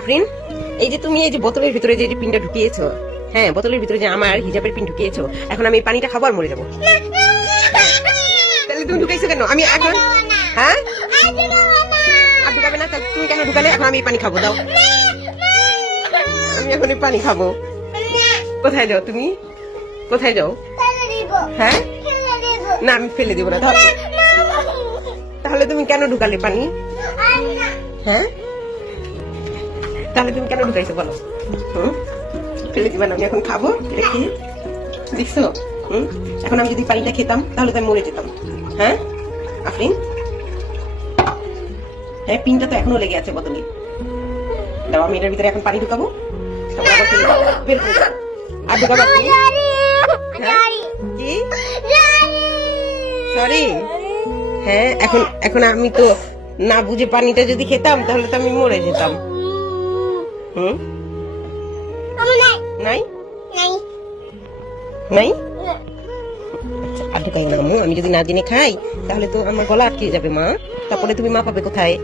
আফরিন, এই যে তুমি এই যে বোতলের ভিতরে যে পিনটা ঢুকিয়েছো, হ্যাঁ বোতলের ভিতরে যে আমার হিজাবের পিন ঢুকিয়েছো, এখন আমি এই পানিটা খাবো আর মরে যাবো। তাহলে তুমি ঢুকাইছো কেন? আমি এখন হ্যাঁ আর ঢুকাবে না? তাহলে তুমি কেন ঢুকালে? এখন আমি এই পানি খাবো, দাও। আমি এখন এই পানি খাবো। কোথায় যাও তুমি? কোথায় যাও? হ্যাঁ না, আমি ফেলে দিব না। তাহলে তুমি কেন ঢুকালে পানি? হ্যাঁ তাহলে তুমি কেন ঢুকাইছো বলো? ফেলে দিবা না? আমি এখন খাবো দেখি, দেখছো? এখন আমি যদি পানিটা খেতাম তাহলে তো আমি মরে যেতাম। হ্যাঁ আফরিন, হ্যাঁ পিনটা তো এখনো লেগে আছে বোতলে। দাও, আমি এটার ভিতরে এখন পানি ঢুকাবো, তারপর আবার ফেলে দাও। বের করে দাও। আর ঢুকাবো আপনি? কি সরি? হ্যাঁ এখন আমি তো না বুঝে পানিটা যদি খেতাম তাহলে তো আমি মরে যেতাম। নাই নাই আচ্ছা, আর ঢুকাই না আম্মু। আমি যদি না জেনে খাই তাহলে তো আমার গলা আটকে যাবে মা, তারপরে তুমি মা পাবে কোথায়?